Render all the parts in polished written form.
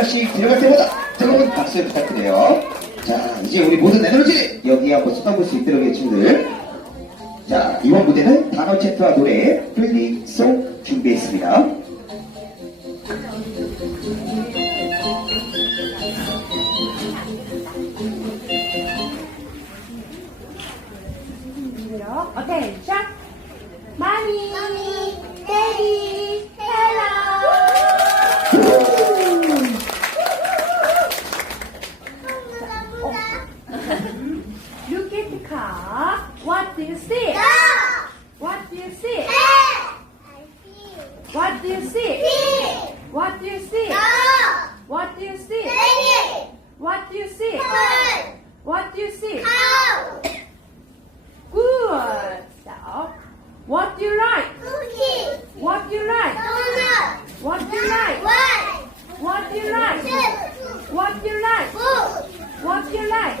하나씩 들어갈 때마다 뜨거운 박수 부탁드려요. 자, 이제 우리 모든 에너지 여기에 한번 쏟아볼 수 있도록 친구들. 자, 이번 무대는 단어 챕터와 노래 플리송 준비했습니다. Attention. Mommy, Daddy, hello. Look at the car. What do you see? What do you see? What do you see? What do you see? What do you see? What do you see? What do you see? Good. So, what do you like? What do you like? What do you like? What do you like? What do you like? What do you like?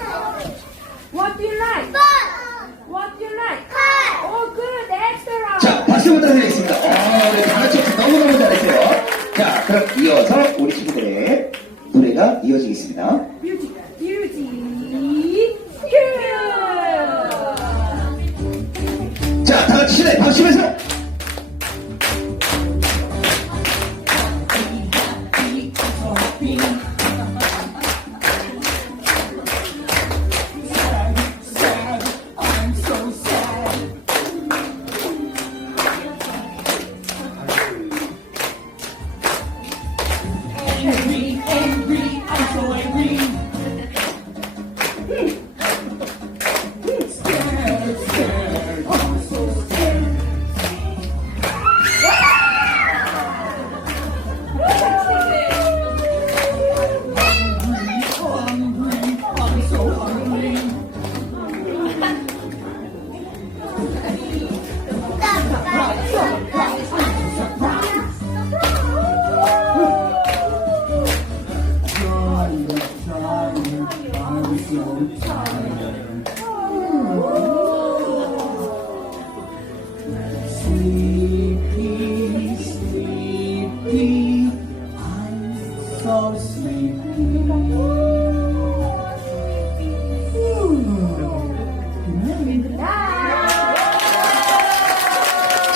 What do you like? What do you like? Oh, good. Excellent. 자, 박수 부탁드리겠습니다. 우리 단어 챕터 너무너무 잘했어요. 자, 그럼 이어서 우리 친구들의 노래가 이어지겠습니다. Music. 자, 다 같이 신나게 박수 치면서.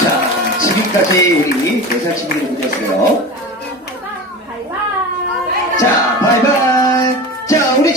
자, 지금까지 우리 4살 친구들이 보셨어요.